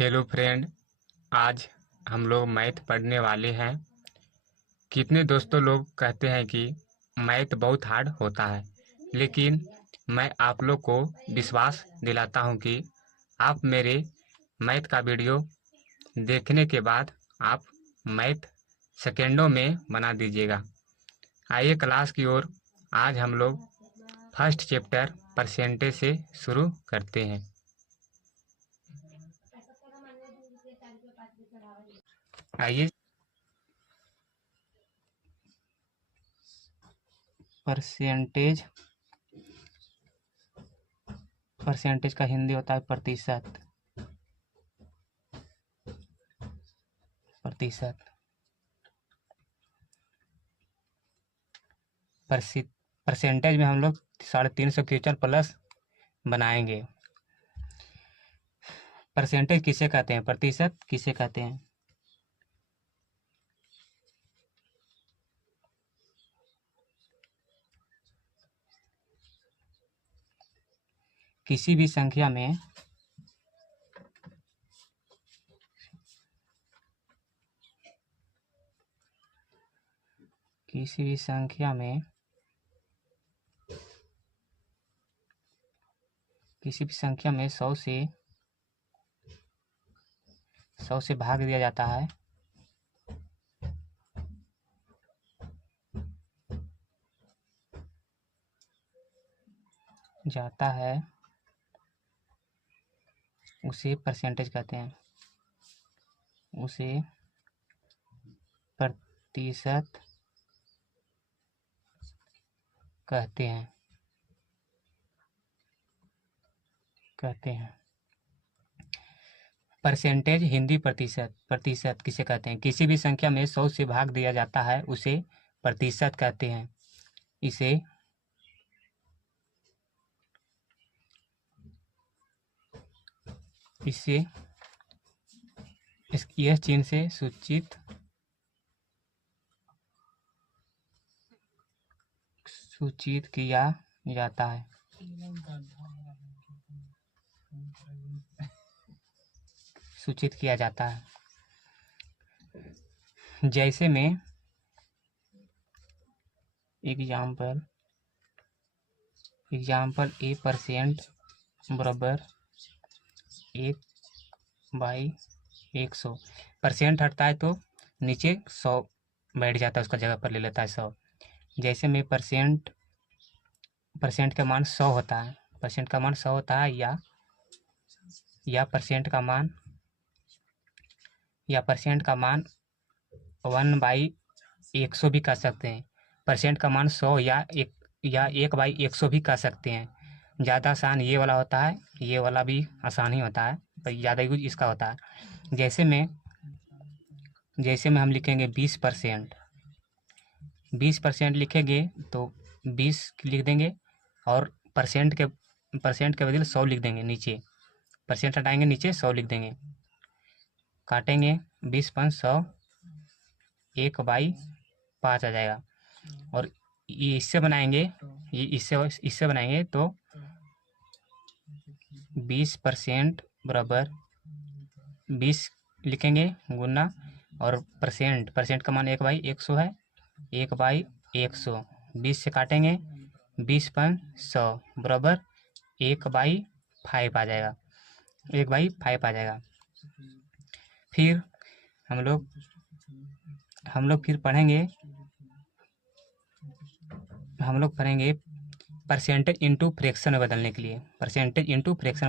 Hello friend. आज हम लोग मैथ पढ़ने वाले हैं। कितने दोस्तों लोग कहते हैं कि मैथ बहुत हार्ड होता है, लेकिन मैं आप लोग को विश्वास दिलाता हूं कि आप मेरे मैथ का वीडियो देखने के बाद आप मैथ सेकेंडों में बना दीजिएगा। आइए क्लास की ओर। आज हम लोग फर्स्ट चैप्टर परसेंटेज से शुरू करते हैं। आइए, परसेंटेज परसेंटेज का हिंदी होता है प्रतिशत। परसेंटेज में हम लोग 350 फ्यूचर प्लस बनाएंगे। परसेंटेज किसे कहते हैं, प्रतिशत किसे कहते हैं? किसी भी संख्या में किसी भी संख्या में किसी भी संख्या में 100 से भाग दिया जाता है उसे परसेंटेज कहते हैं, उसे प्रतिशत कहते हैं। परसेंटेज हिंदी प्रतिशत किसे कहते हैं? किसी भी संख्या में 100 से भाग दिया जाता है उसे प्रतिशत कहते हैं। इसे यह चिन्ह से सूचित किया जाता है। जैसे में एग्जाम्पल ए परसेंट बराबर 1/100। परसेंट हटता है तो नीचे 100 बैठ जाता है, उसका जगह पर ले लेता है 100। जैसे में परसेंट का मान 100 होता है, या परसेंट का मान 1/100 भी कह सकते हैं। परसेंट का मान 100 या 1/100 भी कह सकते हैं। ज़्यादा आसान ये वाला होता है, ये वाला भी आसान ही होता है, पर ज़्यादा यूज इसका होता है। जैसे में हम लिखेंगे 20% लिखेंगे तो 20 लिख देंगे और परसेंट के बदले 100 लिख देंगे। नीचे परसेंट हटाएंगे, नीचे 100 लिख देंगे। काटेंगे 20/100 1/5 आ जाएगा। और ये इससे बनाएंगे तो 20% बराबर 20 लिखेंगे गुना, और परसेंट का मान 1/100 है, 1/100 20 से काटेंगे 20/100 बराबर 1/5 आ जाएगा। 1/5 आ जाएगा। फिर हम लोग पढ़ेंगे परसेंटेज इंटू फ्रैक्शन में बदलने के लिए। परसेंटेज इंटू फ्रैक्शन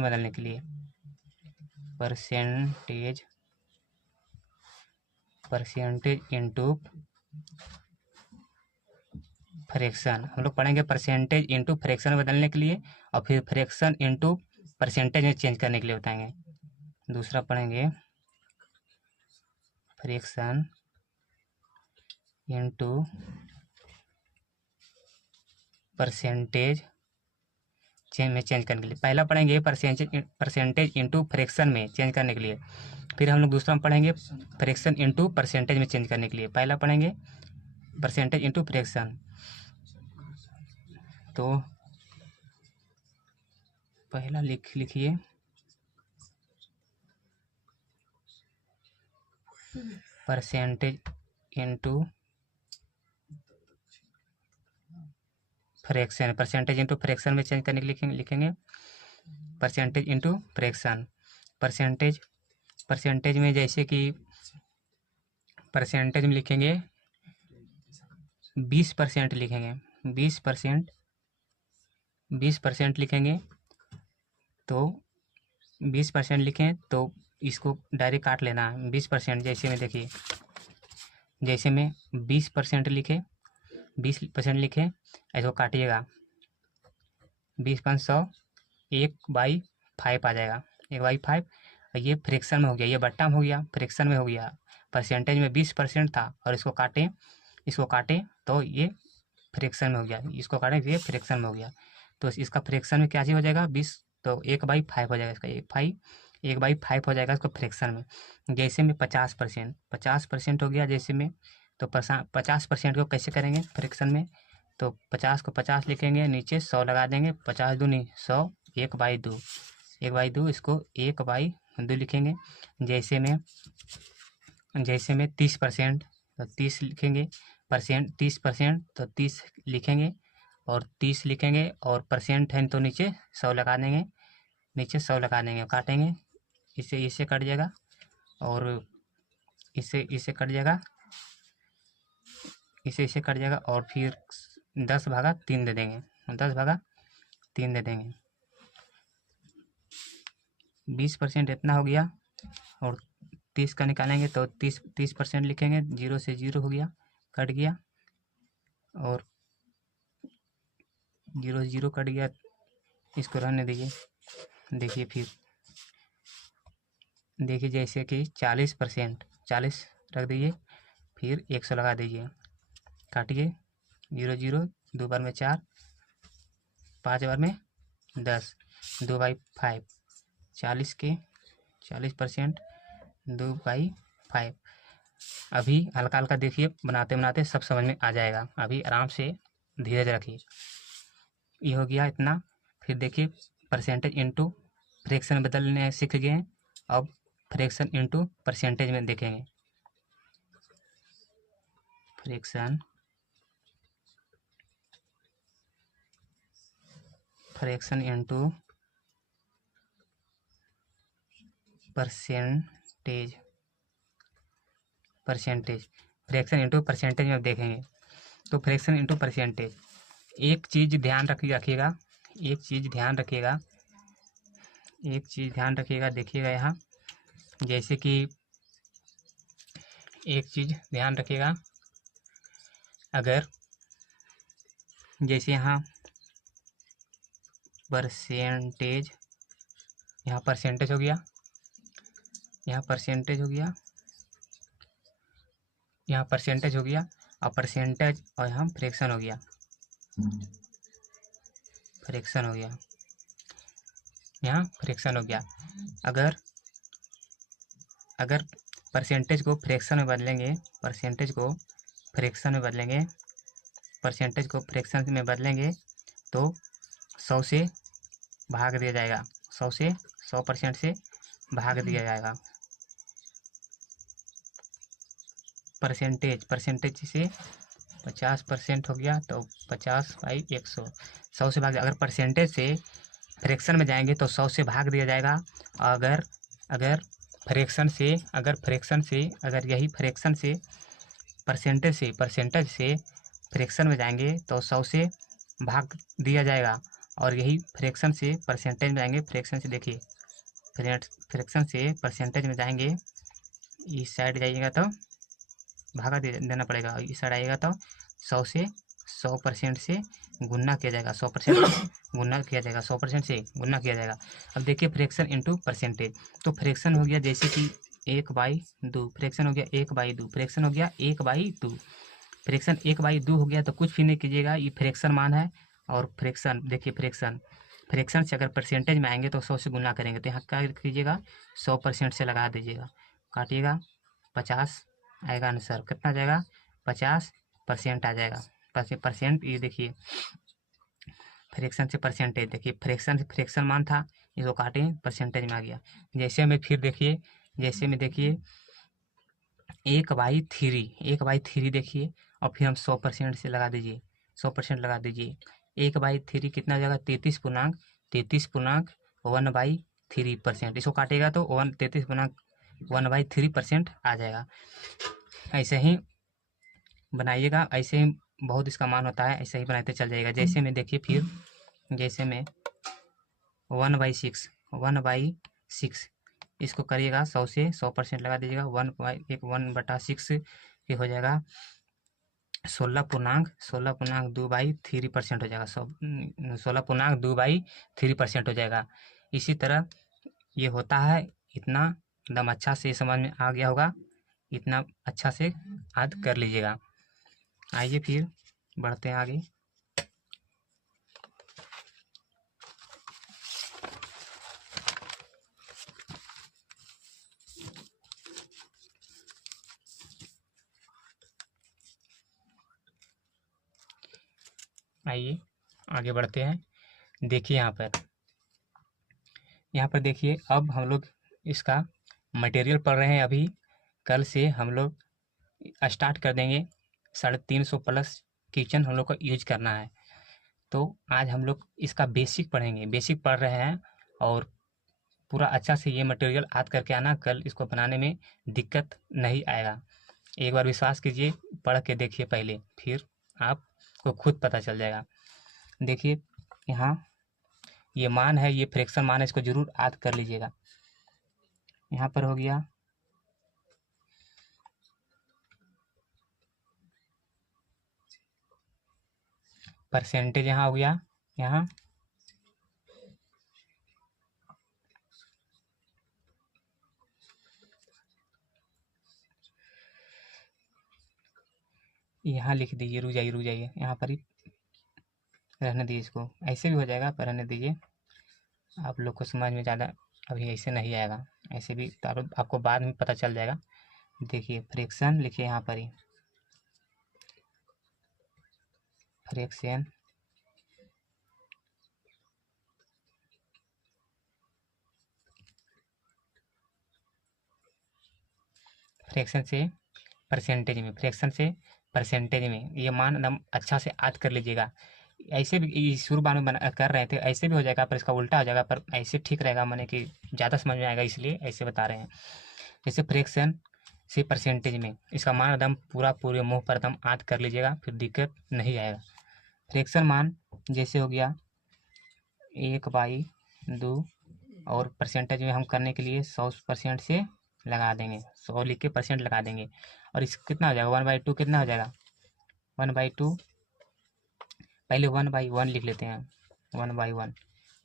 हम लोग पढ़ेंगे परसेंटेज इंटू फ्रैक्शन बदलने के लिए, और फिर फ्रैक्शन इंटू परसेंटेज में चेंज करने के लिए बताएंगे। दूसरा पढ़ेंगे फ्रैक्शन इंटू परसेंटेज में चेंज करने के लिए। पहला पढ़ेंगे परसेंटेज इंटू फ्रैक्शन में चेंज करने के लिए, फिर हम लोग दूसरा में पढ़ेंगे फ्रैक्शन इंटू परसेंटेज में चेंज करने के लिए। पहला पढ़ेंगे परसेंटेज इंटू फ्रैक्शन, तो पहला लिखिए percentage into fraction, percentage into fraction में चेंज करने के लिए लिखेंगे परसेंटेज इंटू फ्रैक्शन। परसेंटेज में जैसे कि परसेंटेज में लिखेंगे 20% लिखेंगे, 20% लिखेंगे। तो 20% लिखें तो इसको डायरेक्ट काट लेना है। 20% जैसे में देखिए, जैसे में 20% लिखे, 20% लिखे, ऐसे काटिएगा 20×500 1/5 आ जाएगा, 1/5। ये फ्रैक्शन में हो गया, ये बट्टा में हो गया, फ्रैक्शन में हो गया। परसेंटेज में 20% था और इसको काटें तो ये फ्रैक्शन में हो गया, इसको काटें ये फ्रैक्शन में हो गया। तो इसका फ्रैक्शन में क्या चीज़ हो जाएगा 20, तो 1/5 हो जाएगा, इसका 1/5 हो जाएगा इसको फ्रैक्शन में। जैसे में 50% हो गया जैसे में, तो 50% को कैसे करेंगे फ्रैक्शन में, तो 50 को 50 लिखेंगे, नीचे 100 लगा देंगे, 50 दूनी 100, 1/2 इसको 1/2 लिखेंगे। जैसे में 30% तो 30 लिखेंगे, 30% तो 30 लिखेंगे और 30 लिखेंगे, और परसेंट है तो नीचे 100 लगा देंगे, काटेंगे, इससे कट जाएगा और इससे कट जाएगा, इससे कट जाएगा और फिर 10/3 दे देंगे, 10/3 दे देंगे। 20% इतना हो गया और 30 का निकालेंगे तो 30% लिखेंगे, 0 से 0 हो गया, कट गया, और 0 से 0 कट गया, इसको रहने दीजिए। देखिए फिर देखिए जैसे कि 40% 40 रख दीजिए, फिर 100 लगा दीजिए, काटिए, 0 0 2 बार में 4, 5 बार में 10, 2/5, 40% 2/5। अभी हल्का हल्का देखिए, बनाते बनाते सब समझ में आ जाएगा, अभी आराम से धीरज रखिए। ये हो गया इतना। फिर देखिए परसेंटेज इंटू फ्रैक्शन बदलने सीख गए हैं, अब फ्रैक्शन इंटू परसेंटेज में देखेंगे। Fraction into percentage fraction into percentage में देखेंगे। तो फ्रैक्शन इंटू परसेंटेज, एक चीज़ ध्यान रखिएगा, देखिएगा यहाँ, जैसे कि एक चीज़ ध्यान रखिएगा, अगर जैसे यहाँ परसेंटेज, यहाँ परसेंटेज हो गया, यहाँ परसेंटेज हो गया, और परसेंटेज, और यहाँ फ्रैक्शन हो गया, यहाँ फ्रैक्शन हो गया। अगर परसेंटेज को फ्रैक्शन में बदलेंगे, तो 100 से भाग दिया जाएगा, 100% से भाग दिया जाएगा। परसेंटेज से 50% हो गया तो 50/100, 100 से भाग। अगर परसेंटेज से फ्रैक्शन में जाएंगे तो 100 से भाग दिया जाएगा। अगर फ्रैक्शन से यही फ्रैक्शन से परसेंटेज से फ्रैक्शन में जाएंगे तो 100 से भाग दिया जाएगा, और यही फ्रैक्शन से परसेंटेज में जाएंगे, फ्रैक्शन से देखिए, फ्रैक्शन से परसेंटेज में जाएंगे, इस साइड जाइएगा तो भागा देना पड़ेगा, इस साइड आइएगा तो 100% से गुना किया जाएगा, 100% से गुना किया जाएगा। अब देखिए फ्रैक्शन इंटू परसेंटेज, तो फ्रैक्शन हो गया जैसे कि 1/2, फ्रैक्शन हो गया 1/2, फ्रैक्शन हो गया तो कुछ भी नहीं कीजिएगा, ये फ्रैक्शन मान है। और फ्रैक्शन देखिए, फ्रैक्शन से अगर परसेंटेज में आएंगे तो 100 से गुना करेंगे, तो यहाँ क्या कीजिएगा 100% से लगा दीजिएगा, काटिएगा, 50 आएगा आंसर, कितना जाएगा 50% आ जाएगा। परसेंट, ये देखिए फ्रैक्शन से परसेंटेज, देखिए फ्रैक्शन मान था, इसको काटें परसेंटेज में आ गया। जैसे में देखिए 1/3 देखिए, और फिर हम 100% से लगा दीजिए, 100% लगा दीजिए। 1/3 कितना हो जाएगा? 33.1/3%। इसको काटेगा तो 33.1/3% आ जाएगा। ऐसे ही बनाइएगा, ऐसे ही बहुत इसका मान होता है, ऐसे ही बनाते चल जाएगा। जैसे में देखिए, फिर जैसे में 1/6 इसको करिएगा 100 से 100% लगा दीजिएगा। 1/6 ये हो जाएगा 16.2/3% हो जाएगा। 16.2/3% हो जाएगा। इसी तरह ये होता है। इतना एकदम अच्छा से समझ में आ गया होगा, इतना अच्छा से याद कर लीजिएगा। आइए फिर बढ़ते हैं आगे। आइए आगे बढ़ते हैं। देखिए यहाँ पर देखिए, अब हम लोग इसका मटेरियल पढ़ रहे हैं। अभी कल से हम लोग स्टार्ट कर देंगे। 350 प्लस किचन हम लोग को यूज करना है। तो आज हम लोग इसका बेसिक पढ़ेंगे, बेसिक पढ़ रहे हैं, और पूरा अच्छा से ये मटेरियल याद करके आना। कल इसको बनाने में दिक्कत नहीं आएगा। एक बार विश्वास कीजिए, पढ़ के देखिए पहले, फिर आपको खुद पता चल जाएगा। देखिए यहाँ ये मान है, ये फ्रैक्शन मान है, इसको जरूर याद कर लीजिएगा। यहाँ पर हो गया परसेंटेज, यहाँ हो गया, यहाँ यहाँ लिख दीजिए। रुक जाइए, यहाँ पर ही रहने दीजिए। इसको ऐसे भी हो जाएगा, पर रहने दीजिए। आप लोग को समझ में ज़्यादा अभी ऐसे नहीं आएगा, ऐसे भी तो आपको बाद में पता चल जाएगा। देखिए फ्रैक्शन लिखिए यहाँ पर ही, फ्रैक्शन फ्रैक्शन से परसेंटेज में, फ्रैक्शन से परसेंटेज में ये मान एकदम अच्छा से याद कर लीजिएगा। ऐसे भी शुरू बार में बना कर रहे थे, ऐसे भी हो जाएगा, पर इसका उल्टा हो जाएगा, पर ऐसे ठीक रहेगा, माने कि ज़्यादा समझ में आएगा, इसलिए ऐसे बता रहे हैं। जैसे फ्रैक्शन से परसेंटेज में इसका मान एकदम पूरे मुंह पर एकदम याद कर लीजिएगा, फिर दिक्कत नहीं आएगा। फ्रैक्शन मान जैसे हो गया 1/2, और परसेंटेज में हम करने के लिए 100% से लगा देंगे, 100 लिख के परसेंट लगा देंगे। और इस कितना हो जाएगा? 1/2 कितना हो जाएगा? 1/2 पहले 1/1 लिख लेते हैं। 1/1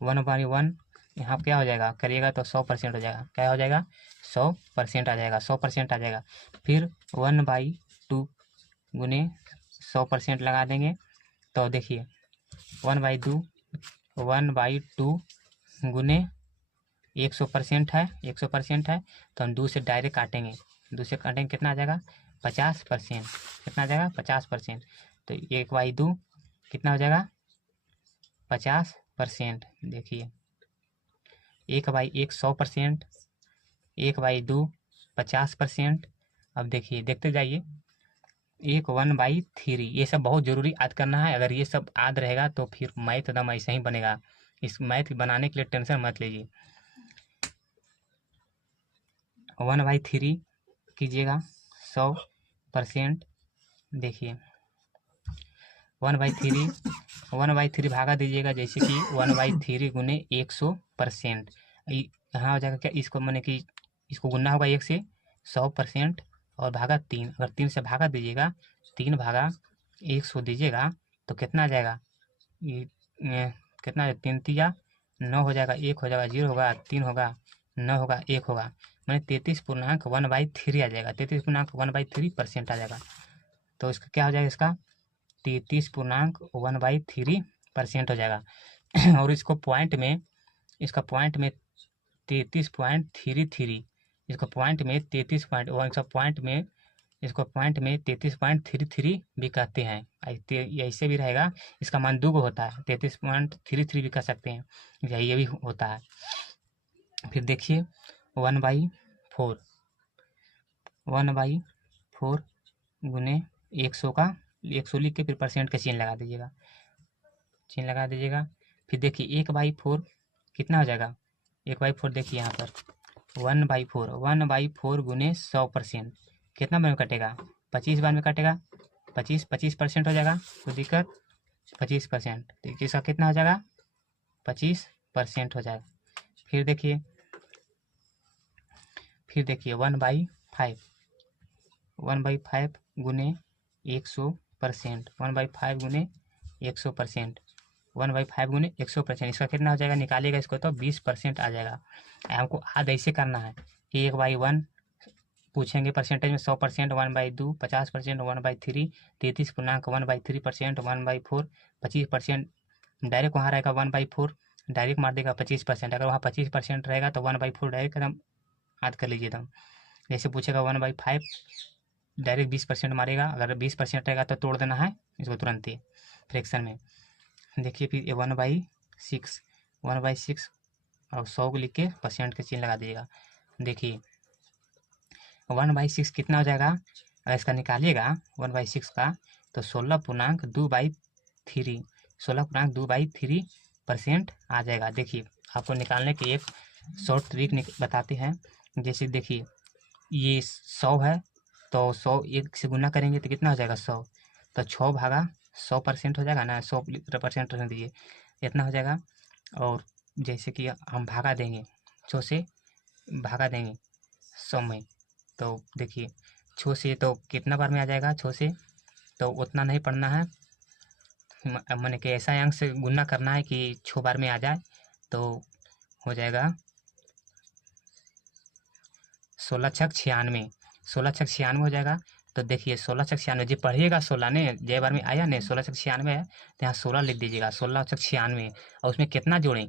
1/1 यहाँ क्या हो जाएगा? करिएगा तो 100% हो जाएगा। क्या हो जाएगा? 100% आ जाएगा, 100% आ जाएगा। फिर 1/2 गुने 100% लगा देंगे, तो देखिए 1/2 गुने 100% है, 100% है, तो हम 2 से डायरेक्ट काटेंगे। 2 से काटेंगे, कितना आ जाएगा? 50%। कितना आ जाएगा? 50%। तो 1/2 कितना हो जाएगा? 50%। देखिए 1/1 100%, 1/2 50%। अब देखिए, देखते जाइए। 1/3 ये सब बहुत जरूरी याद करना है। अगर ये सब याद रहेगा तो फिर मैथ एकदम ऐसे ही बनेगा। इस मैथ बनाने के लिए टेंशन मत लीजिए। 1/3 कीजिएगा 100%। देखिए 1/3 भागा दीजिएगा, जैसे कि 1/3 गुने 100%। यहाँ हो जाएगा क्या? इसको मैंने कि इसको गुना होगा 1 से 100%, और भागा 3। अगर 3 से भागा दीजिएगा, 3 भागा 100 दीजिएगा, तो कितना आ जाएगा? ये कितना? 3 तिया 9 हो जाएगा, 1 हो जाएगा, 0 होगा, 3 होगा, 9 होगा, 1 होगा, मैंने 33.1/3 आ जाएगा। 33.1/3% आ जाएगा। तो इसका क्या हो जाएगा? इसका 33.1/3% हो जाएगा। और इसको पॉइंट में, इसका पॉइंट में 33.33, इसको पॉइंट में 33.33 भी कहते हैं। ऐसे भी रहेगा। इसका मान 2 होता है, 33.33 भी कह सकते हैं, ये भी होता है। फिर देखिए 1/4 4 गुने 100 का 100 लिख के फिर परसेंट का चिन्ह लगा दीजिएगा, चिन्ह लगा दीजिएगा। फिर देखिए 1/4 कितना हो जाएगा, 1/4 देखिए यहाँ पर 1/4, 1/4 गुने 100% कितना बार में कटेगा, 25 बार में कटेगा, 25% हो जाएगा, कोई दिक्कत, 25%, तो इसका कितना हो जाएगा, 25% हो जाएगा। फिर देखिए 1/5, 1/5 गुने 100%, 1/5 गुने 100%, 1/5 गुने 100%, इसका कितना हो जाएगा, निकालिएगा इसको तो 20% आ जाएगा। हमको आधा ऐसे करना है कि 1/1 पूछेंगे परसेंटेज में 100%, 1/2 50%, 1/3 33.1/3%, 1/4 25%, डायरेक्ट वहाँ रहेगा 1/4 डायरेक्ट मार देगा 25%, अगर वहाँ 25% रहेगा तो 1/4 डायरेक्ट एकदम याद कर लीजिए एकदम। जैसे पूछेगा 1/5 डायरेक्ट 20% मारेगा, अगर 20% रहेगा तो तोड़ देना है इसको तुरंत ही फ्रैक्शन में। देखिए फिर 1/6, 1/6 और 100 को लिख के परसेंट के चिन्ह लगा दीजिएगा। देखिए 1/6 कितना हो जाएगा, अगर इसका निकालिएगा 1/6 का तो 16.2/3, 16.2/3% आ जाएगा। देखिए आपको निकालने के एक शॉर्ट ट्रिक बताते हैं। जैसे देखिए ये 100 है तो 100 1 से गुना करेंगे तो कितना हो जाएगा 100, तो 6 भागा 100% हो जाएगा ना, 100% रहने दीजिए, इतना हो जाएगा। और जैसे कि हम भागा देंगे 6 से, भागा देंगे 100 में, तो देखिए 6 से तो कितना बार में आ जाएगा, 6 से तो उतना नहीं पढ़ना है, मैंने कि ऐसा अंक से गुना करना है कि 6 बार में आ जाए, तो हो जाएगा 16×6 = 96, 16×6 हो जाएगा। तो देखिए 16×96 जी पढ़िएगा, 16 ने जय बार में आया ने 16×96 है तो यहाँ 16 लिख दीजिएगा, 16×96, और उसमें कितना जोड़ें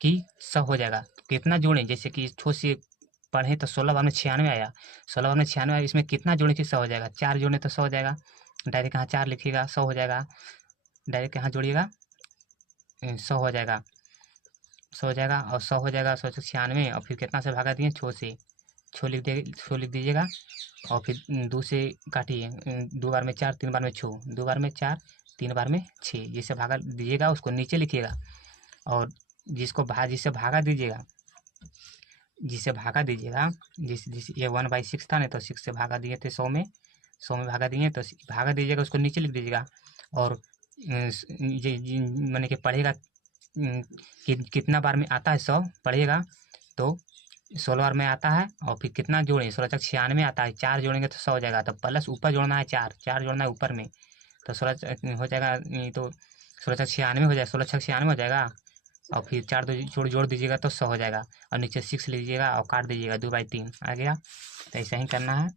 कि 100 हो जाएगा, कितना जोड़ें, जैसे कि छो से पढ़े तो 16 बार में 96 आया, 16 बार में 96 आया, इसमें कितना जोड़े कि 100 हो जाएगा, 4 जोड़े तो 100 हो जाएगा, डायरेक्ट यहाँ 4 लिखिएगा 100 हो जाएगा, डायरेक्ट यहाँ जोड़िएगा 100 हो जाएगा, 100 हो जाएगा, और 100 हो जाएगा 100×96, और फिर कितना से भागा दिए 6 से, 6 लिख दीजिएगा, और फिर 2 से काटिए, 2 बार में 4 3 बार में 6, 2 बार में 4 3 बार में 6, जिसे भागा दीजिएगा उसको नीचे लिखिएगा, और जिसे भागा दीजिएगा, जिस ये 1/6 था ना तो 6 से भागा दिए थे 100 में, 100 में भागा दिए तो भागा दीजिएगा, उसको नीचे लिख दीजिएगा, और ये मैंने कि पढ़ेगा कितना बार में आता है 100 पढ़िएगा, तो 16 बार में आता है, और फिर कितना जोड़ें 16×96 आता है, 4 जोड़ेंगे तो 100 हो जाएगा, तो प्लस ऊपर जोड़ना है 4 जोड़ना है ऊपर में, तो 16 हो जाएगा, तो 16×96 हो जाएगा, 16×96 हो जाएगा, और फिर 4 जोड़ दीजिएगा तो 100 हो जाएगा, और नीचे 6 लीजिएगा और काट दीजिएगा 2/3 आ गया। तो ऐसा ही करना है।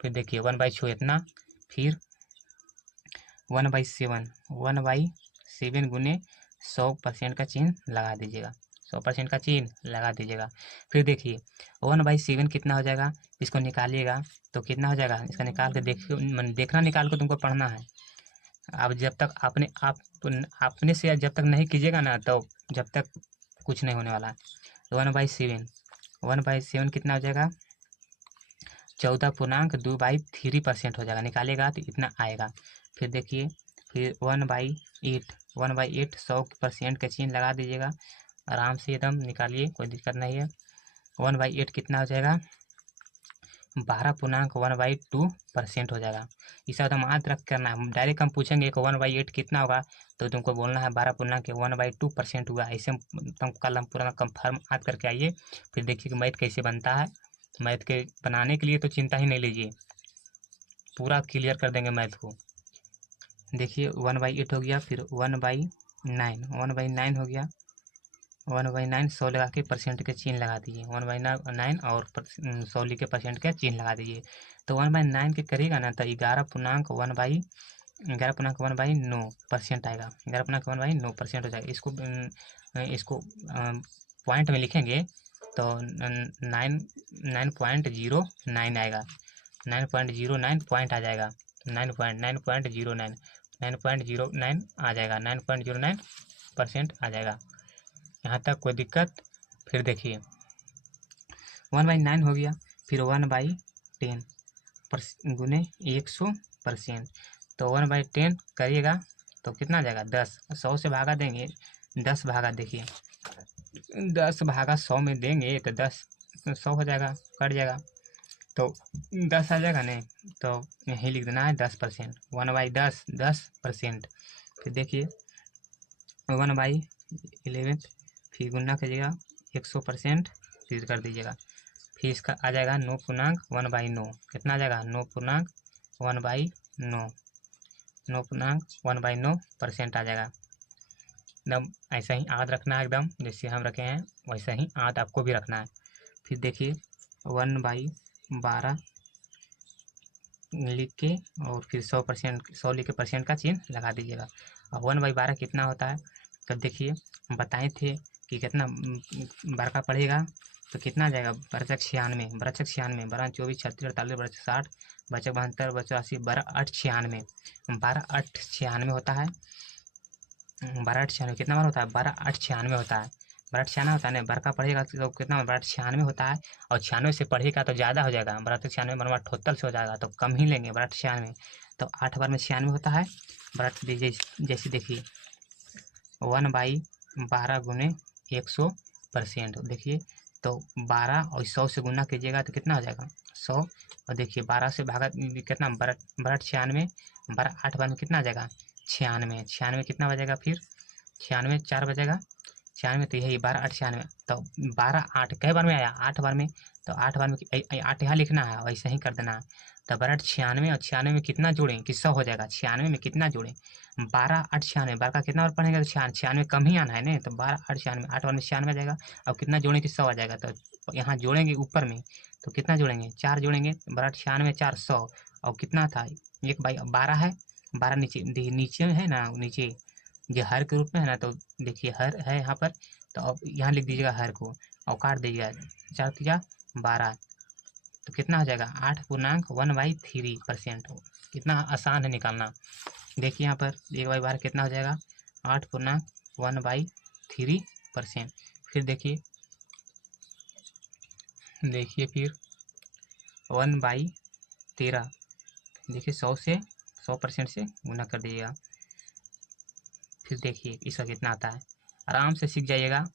फिर देखिए 1/6 इतना, फिर 1/7, 1/7 गुने 100% का चिन्ह लगा दीजिएगा, 100% का चिन्ह लगा दीजिएगा। फिर देखिए 1/7 कितना हो जाएगा, इसको निकालिएगा तो कितना हो जाएगा, इसका निकाल के देखना निकाल के तुमको पढ़ना है। अब जब तक अपने से जब तक नहीं कीजिएगा ना तो जब तक कुछ नहीं होने वाला है। 1/7 कितना हो जाएगा, 14.2/3% हो जाएगा, निकालेगा तो इतना आएगा। फिर देखिए फिर 1/8 100% का चिन्ह लगा दीजिएगा, आराम से एकदम निकालिए, कोई दिक्कत नहीं है। 1/8 कितना हो जाएगा, 12.1/2% हो जाएगा। इसे एकदम याद रख करना है, डायरेक्ट हम पूछेंगे कि 1/8 कितना होगा तो तुमको बोलना है 12.1/2% हुआ, ऐसे तुम कल हम पूरा कंफर्म याद करके आइए। फिर देखिए कि मैथ कैसे बनता है, मैथ के बनाने के लिए तो चिंता ही नहीं लीजिए, पूरा क्लियर कर देंगे मैथ को। देखिए 1/8 हो गया, फिर 1/9 हो गया, 1/9 100 लगा के परसेंट के चिन्ह लगा दीजिए, 1/9 और 100 लिख के परसेंट के चिन्ह लगा दीजिए। तो 1/9 के करेगा ना तो 11.1/9% आएगा, 11.1/9% हो जाएगा। इसको पॉइंट में लिखेंगे तो 9.09 आएगा, 9.09 पॉइंट आ जाएगा, 9.09 आ जाएगा, 9.09% आ जाएगा। यहाँ तक कोई दिक्कत। फिर देखिए 1/9 हो गया, फिर 1/10, गुने 100%। तो 1/10 करिएगा तो कितना आ जाएगा 10। 100 से भागा देंगे 10 भागा, देखिए 10 भागा 100 में देंगे तो 10 100 हो जाएगा, कट जाएगा तो 10 आ जाएगा नहीं, तो यहीं लिख देना है 10%। 1/10 10%। फिर देखिए 1/11 फिर गुना करिएगा 100%, फिर कर दीजिएगा। फिर इसका आ जाएगा 9.1/9। कितना आ जाएगा 9.1/9, 9.1/9% आ जाएगा। एकदम ऐसा ही आद रखना है, एकदम जैसे हम रखे हैं वैसा ही आद आपको भी रखना है। फिर देखिए 1/12 लिख के और फिर 100% 100 लिख के परसेंट का चिन्ह लगा दीजिएगा। और 1/12 कितना होता है, तब देखिए हम बताए थे कि कितना बार का पढ़ेगा तो कितना आ जाएगा 12 96, 12 96, 12 24 36 48 12 60 12 72 12 80 12 8 96, 12 8 96 होता है। 12 8 96 कितना बार होता है 12 8 96 होता है। 12 8 96 होता है ना, बार का पढ़ेगा तो कितना 12 8 96 होता है। और 96 से पढ़ेगा तो ज़्यादा हो जाएगा, 12 96 बनवा टोटल से हो जाएगा तो कम ही लेंगे 12 96। तो 8 बार में 96 होता है। 12 जैसे देखिए 1/12 गुने 100%। देखिए तो 12 और 100 से गुना कीजिएगा तो कितना हो जाएगा 100। और देखिए 12 से भागा कितना 12 96, 12 8 बार में कितना आ जाएगा 96, 96 कितना बजेगा फिर 96 4 बजेगा 96, तो यही 12 8 96। तो 12 8 कई बार में आया 8 बार में, तो 8 बार में 8 यहाँ लिखना है, वैसे ही कर देना है। तो 12 8 96 और 96 में कितना जोड़ें कि 100 हो जाएगा। 96 में कितना जोड़ें 12 8 96, 12 का कितना बार पढ़ेगा तो 96 कम ही आना है नहीं, तो 12 8 96 8 बार में 96 आ जाएगा। और कितना जोड़ें कि 100 आ जाएगा। तो यहाँ जोड़ेंगे ऊपर में तो कितना जोड़ेंगे 4 जोड़ेंगे, 12 8 96 4 100। और कितना था 1/12 है, 12 नीचे नीचे में है ना, नीचे जो हर के रूप में है ना, तो देखिए हर है यहाँ पर, तो अब यहाँ लिख दीजिएगा हर को और काट दीजिएगा 4 3 12। तो कितना हो जाएगा 8.1/3%। कितना आसान है निकालना। देखिए यहाँ पर 1/12 कितना हो जाएगा 8.1/3%। फिर देखिए फिर 1/13, देखिए 100 से 100% से गुना कर दीजिएगा। फिर देखिए इसका कितना आता है, आराम से सीख जाइएगा,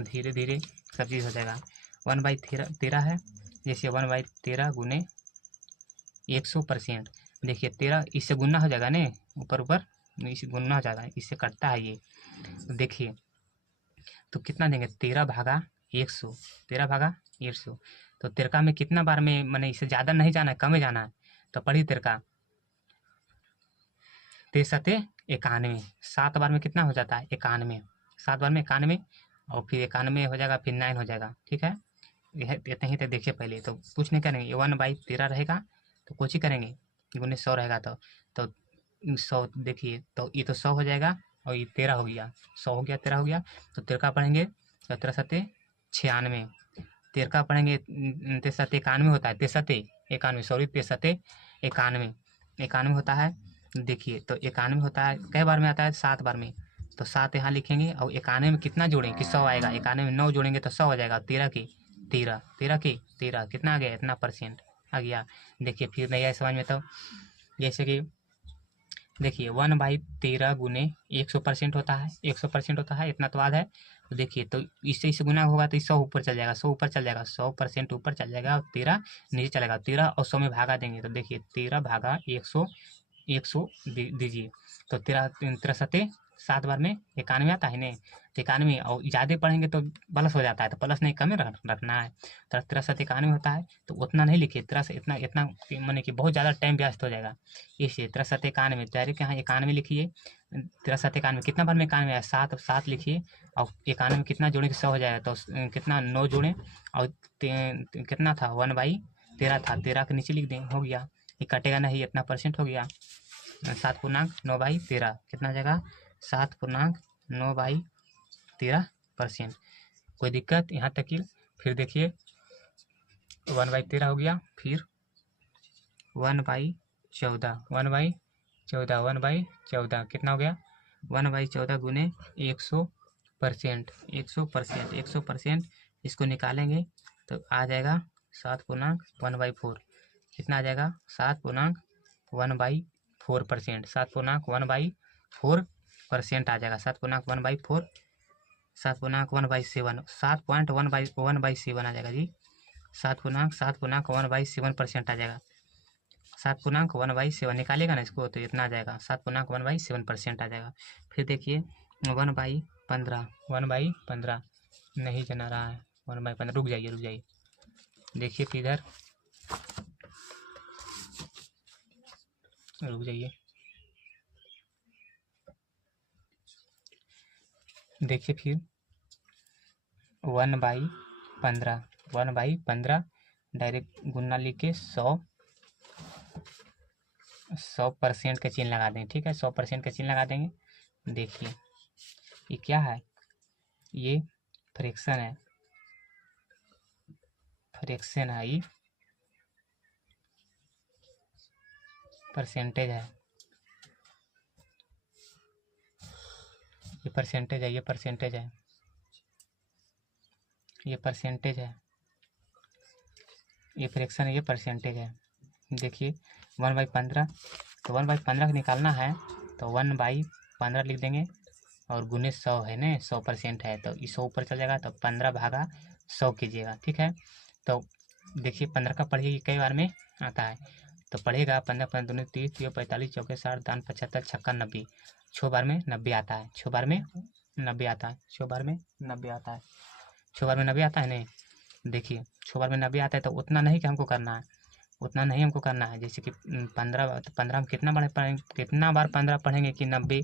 धीरे धीरे सब चीज़ हो जाएगा। 1/13 है, जैसे 1/13 गुने 100%। देखिए 13 इससे गुना हो जाएगा ना, ऊपर ऊपर इससे गुना हो जाएगा, इससे कटता है ये। तो देखिए तो कितना देंगे 13 भागा 100, 13 भागा 100। तो तिरका में कितना बार में, मैंने इससे ज़्यादा नहीं जाना है, कम ही जाना है। तो पढ़ी तिरका 93 91, 7 बार में कितना हो जाता है 91, 7 बार में 91 और फिर 91 हो जाएगा, फिर 9 हो जाएगा। ठीक है, यह इतना ही तो देखिए पहले, तो कुछ नहीं करेंगे। 1/13 रहेगा तो कुछ ही करेंगे, गुने 100 रहेगा तो 100 देखिए तो ये तो 100 हो जाएगा और ये 13 हो गया, 100 हो गया 13 हो गया। तो तिरका पढ़ेंगे 17 सत्ते 96, तिरका पढ़ेंगे 93 91 होता है, 93 91 सॉरी 93 91 91 होता है। देखिए तो 91 होता है कई बार में आता है 7 बार में, तो 7 यहाँ लिखेंगे और 91 में कितना जोड़ेंगे कि 100 आएगा। 91 में 9 जोड़ेंगे तो 100 हो जाएगा। 13 की 13 13 की 13 कितना आ गया इतना परसेंट आ गया। देखिए फिर नहीं आया समझ में, तो जैसे कि देखिए 1/13 गुने 100% होता है, 100% होता है इतना तो याद है। तो देखिए तो इससे गुना होगा तो 100 ऊपर चल जाएगा, 100 ऊपर चल जाएगा, 100% ऊपर चल जाएगा और 13 नीचे चलेगा। 13 और 100 में भागा देंगे तो देखिए 13 भागा 100 100 दीजिए। तो 13 सत्ते 7 बार में 91 आता है नहीं, तो 91 और ज़्यादा पढ़ेंगे तो प्लस हो जाता है, तो प्लस नहीं कम रखना है। तो 13 सत्ते 91 होता है, तो उतना नहीं लिखिए 13 से इतना इतना माने कि बहुत ज़्यादा टाइम व्यस्त हो जाएगा। इसलिए 13 सत्ते 91 डायरेक्ट यहाँ 91 लिखिए। 13 सत्ते 91 कितना बार में 91 है 7 7 लिखिए और 91 में कितना जोड़ें कि 100 हो जाएगा। तो कितना 9 जोड़ें और कितना था 1/13 था, 13 के नीचे लिख दें, हो गया। ये कटेगा नहीं, इतना परसेंट हो गया। 7.9/13 कितना आ जाएगा 7.9/13%। कोई दिक्कत यहाँ तक की। फिर देखिए 1/13 हो गया, फिर 1/14 1/14 1/14 कितना हो गया 1/14 गुने 100%, 100% 100% इसको निकालेंगे तो आ जाएगा 7.1/4। कितना आ जाएगा 7.1/4%। 7.1/4% आ जाएगा। 7.1/4 7.1/7 7.1/7 आ जाएगा जी। 7.1/7% आ जाएगा। 7.1/7 निकालेगा ना इसको तो इतना आ जाएगा। 7.1/7% आ जाएगा। फिर देखिए 1/15 1/15 नहीं जना रहा है। 1/15 रुक जाइए देखिए फिर इधर रुक जाइए। देखिए फिर 1/15 1/15 डायरेक्ट गुना लिख के 100% का चिन्ह लगा देंगे। ठीक है, 100% का चिन्ह लगा देंगे। देखिए ये क्या है, ये फ्रैक्शन है। फ्रैक्शन है, ये परसेंटेज है। ये परसेंटेज है, ये परसेंटेज है, ये परसेंटेज है, ये फ्रैक्शन है, ये परसेंटेज है। देखिए 1/15 तो 1/15 का निकालना है तो 1/15 लिख देंगे और गुने 100 है ना, 100% है तो ये 100 ऊपर चल जाएगा तो 15/100 कीजिएगा। ठीक है, तो देखिए 15 का पढ़िए कई बार में आता है तो पढ़ेगा 15 15 दूनी 30 3 45 चौके 60 दान 75 छक्का 90 6 बार में 90 आता है। 6 बार में 90 आता है। 6 बार में 90 आता है। 6 बार में 90 आता है नहीं। देखिए 6 बार में 90 आता है तो उतना नहीं कि हमको करना है, उतना नहीं हमको करना है। जैसे कि 15 हम कितना बार पढ़ेंगे, कितना बार 15 पढ़ेंगे कि 90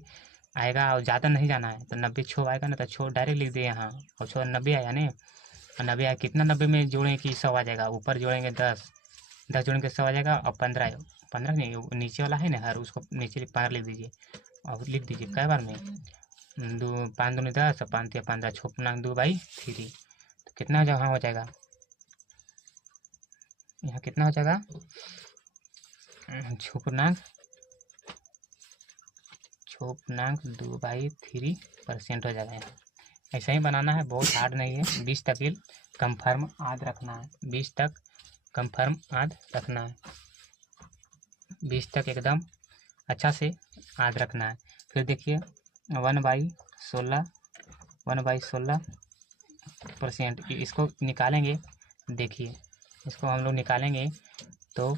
आएगा और ज़्यादा नहीं जाना है तो 90 छो आएगा ना तो छो डायरेक्ट लिख दिए यहाँ और छो 90 आया नहीं। और 90 आया कितना 90 में जोड़ें कि 100 आ जाएगा। ऊपर जोड़ेंगे 10 जोड़ेंगे 100 आ जाएगा और 15 नहीं नीचे वाला है ना हर उसको नीचे 15 लिख दीजिए और लिख दीजिए कै बार में 5 दूनी 10 और 5 15 6 2/3 तो कितना यहाँ हो जाएगा, यहाँ कितना हो जाएगा 6.2/3% हो जाएगा। ऐसा ही बनाना है, बहुत हार्ड नहीं है। 20 तक कंफर्म याद रखना है। 20 तक कंफर्म याद रखना है। 20 तक एकदम अच्छा से याद रखना है। फिर देखिए 1/16 इसको निकालेंगे। देखिए इसको हम लोग निकालेंगे तो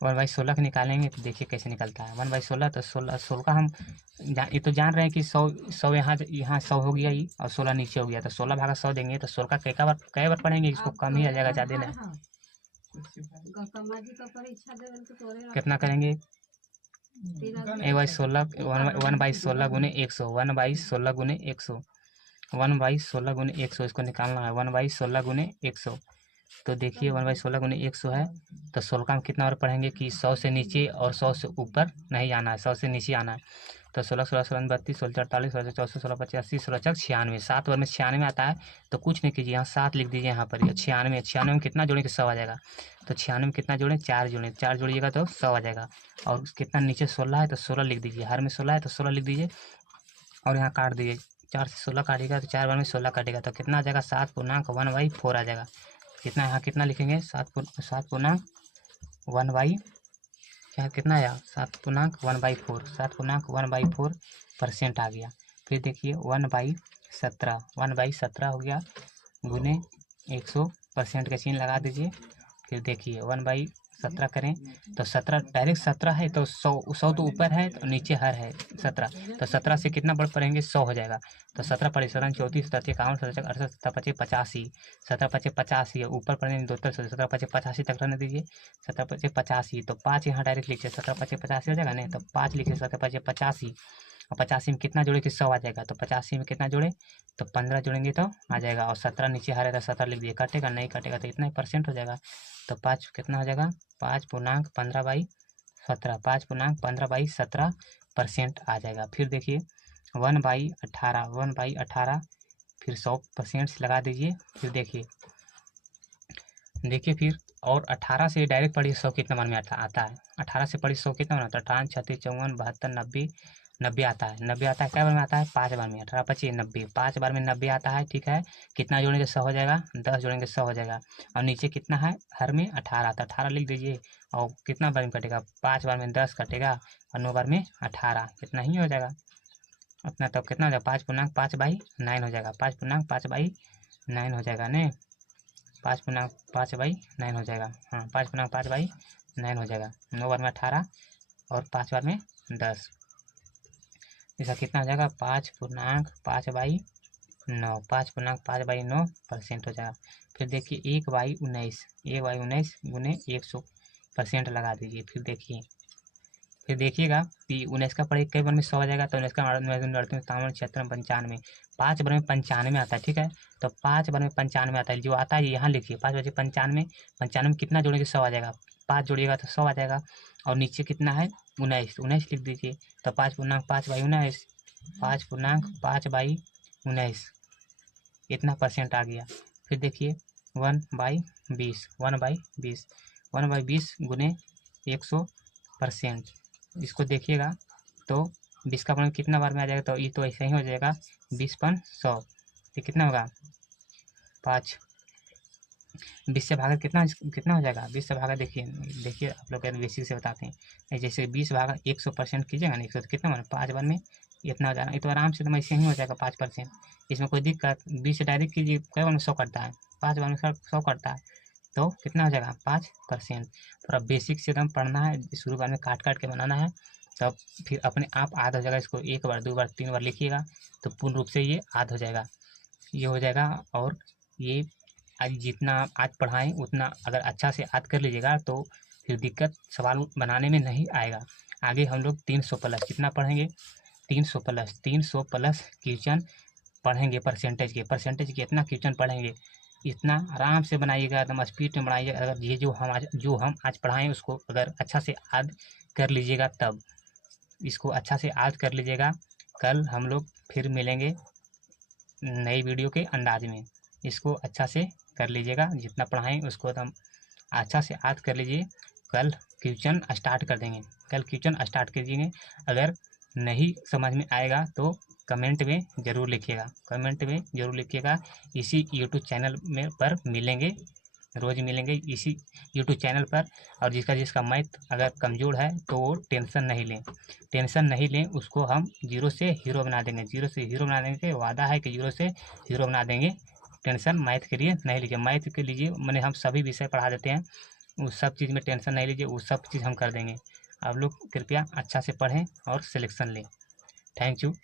1/16 का निकालेंगे तो देखिए कैसे निकलता है। 1/16 तो 16 का हम ये तो जान रहे हैं कि 100 यहाँ 100 हो गया ही और 16 नीचे हो गया तो 16/100 देंगे तो 16 का कई बार पढ़ेंगे, इसको कम ही आ जाएगा, ज़्यादा नहीं। कितना करेंगे 1/16 1/16 गुने 100 1/16 गुने 100 1/16 गुने 100 इसको निकालना है। 1/16 गुने 100 तो देखिए 1/16 गुने 100 है तो 16 में कितना और पढ़ेंगे कि 100 से नीचे और 100 से ऊपर नहीं आना है, 100 से नीचे आना है। तो 16 16 16 32 16 48 16 64 16 85 16 96 7 बार में 96 आता है तो कुछ नहीं कीजिए, यहाँ 7 लिख दीजिए। यहाँ पर 96 में कितना जोड़ेंगे 100 आ जाएगा। तो 96 में कितना जोड़ें 4 जोड़ें, 4 जोड़िएगा तो 100 आ जाएगा। और कितना नीचे 16 है तो 16 लिख दीजिए। हर में 16 है तो 16 लिख दीजिए और यहाँ काट दीजिए। 4 से 16 काटेगा तो 4 बार में 16 काटेगा तो कितना आ जाएगा 7.1/4 आ जाएगा। कितना यहाँ कितना लिखेंगे 7.1/1 क्या कितना आया 7.1/4 7.1/4% आ गया। फिर देखिए 1/17 हो गया गुने 100% का चिन्ह लगा दीजिए। फिर देखिए 1/17 करें तो 17 डायरेक्ट 17 है तो 100 तो ऊपर है तो नीचे हर है 17 तो 17 से कितना बढ़ पड़ेंगे 100 हो जाएगा। तो 17 पड़े 17 34 17 51 17 68 17 25 85 17 25 85 ऊपर पड़ेंगे 2 17 25 85 तक रहने दीजिए। 17 25 85 तो 5 यहाँ डायरेक्ट लिखिए 17 25 85 हो जाएगा नहीं तो 5 लिखिए 17 25 85 और 85 में कितना जोड़े कि 100 आ जाएगा। तो 85 में कितना जोड़े तो 15 जोड़ेंगे तो आ जाएगा और 17 नीचे हरेगा 17 लिख दिए। काटेगा नहीं काटेगा तो इतना ही % हो जाएगा। तो 5 कितना हो जाएगा 5.15/17 5.15/17% आ जाएगा। फिर देखिए 1/18 फिर 100% से लगा दीजिए। फिर देखिए फिर और 18 से डायरेक्ट पढ़िए 100 कितना मान में आता है। 18 से पढ़िए 100 कितना मान आता है 58 36 54 72 90 90 आता है। 90 आता है, क्या बार में आता है? 5 बार में। 18 25 90, 5 बार में 90 आता है, ठीक है। कितना जोड़ेंगे? 100 हो जाएगा। 10 जोड़ेंगे 100 हो जाएगा। और नीचे कितना है? हर में 18 आता है, 18 लिख दीजिए। और कितना बार में कटेगा? 5 बार में 10 कटेगा और 9 बार में 18, इतना ही हो जाएगा अपना। तब कितना हो जाएगा? 5×5/9 हो जाएगा। 5×5/9 हो जाएगा ने, 5×5/9 हो जाएगा। हाँ, 5×5/9 हो जाएगा। 9 बार में 18 और 5 बार में 10, इसका कितना हो जाएगा? 5×5/9, 5×5/9% हो जाएगा। फिर देखिए 1/19, 1/19 गुने 100% लगा दीजिए। फिर देखिएगा कि 19 का पढ़े कई बार में 100 आ जाएगा। तो 19 का 58, 56, 95, 5 बार में 95 आता है, ठीक है। तो 5 बार में 95 आता है, जो आता है यहाँ लिखिए। 5 बजे 95, 95 में कितना जोड़ेंगे? 100 आ जाएगा। 5 जोड़िएगा तो 100 आ जाएगा। और नीचे कितना है? 19 लिख दीजिए। तो 5×5/19, 5×5/19, इतना % आ गया। फिर देखिए 1/20, 1/20, 1/20 गुने 100%। इसको देखिएगा तो 20 का पढ़ेंगे कितना बार में आ जाएगा? तो ये तो ऐसे ही हो जाएगा, 20/100। तो कितना होगा? 5। 20 से भागा कितना हो जाएगा? 20 से भागा देखिए आप लोग बेसिक से बताते हैं। जैसे 20 भागा 100% कीजिएगा ना, 100 तो कितना बना? 5 बार में इतना हो जाएगा। ये तो आराम से तो ऐसे ही हो जाएगा 5%, इसमें कोई दिक्कत। 20 से डायरेक्ट कीजिए, कई बार में 100 करता है? 5 बार में 100 करता है। तो कितना हो जाएगा? 5%। थोड़ा बेसिक से एकदम पढ़ना है, शुरू बार में काट के बनाना है, तब फिर अपने आप याद हो जाएगा। इसको 1 बार 2 बार 3 बार लिखिएगा तो पूर्ण रूप से ये याद हो जाएगा, ये हो जाएगा। और ये आज जितना आज पढ़ाएं उतना अगर अच्छा से याद कर लीजिएगा तो फिर दिक्कत सवाल बनाने में नहीं आएगा। आगे हम लोग 300+ कितना पढ़ेंगे? 300+ क्वेश्चन पढ़ेंगे। परसेंटेज के इतना क्वेश्चन पढ़ेंगे, इतना आराम से बनाइएगा, एकदम स्पीड में बनाइए। अगर ये जो हम आज पढ़ाएं उसको अगर अच्छा से याद कर लीजिएगा, तब इसको अच्छा से याद कर लीजिएगा। कल हम लोग फिर मिलेंगे नई वीडियो के अंदाज में। इसको अच्छा से कर लीजिएगा, जितना पढ़ाएं उसको एकदम अच्छा से याद कर लीजिए। कल क्वेश्चन स्टार्ट कर देंगे, कल क्वेश्चन स्टार्ट कीजिएंगे। अगर नहीं समझ में आएगा तो कमेंट में ज़रूर लिखिएगा। इसी यूट्यूब चैनल में पर मिलेंगे, रोज़ मिलेंगे इसी यूट्यूब चैनल पर। और जिसका मैथ अगर कमज़ोर है तो वो टेंशन नहीं लें, उसको हम जीरो से हीरो बना देंगे। वादा है कि जीरो से हीरो बना देंगे। टेंशन मैथ के लिए नहीं लीजिए। मैथ के लीजिए मैंने हम सभी विषय पढ़ा देते हैं, उस सब चीज़ में टेंशन नहीं लीजिए, वो सब चीज़ हम कर देंगे। आप लोग कृपया अच्छा से पढ़ें और सिलेक्शन लें। Thank you.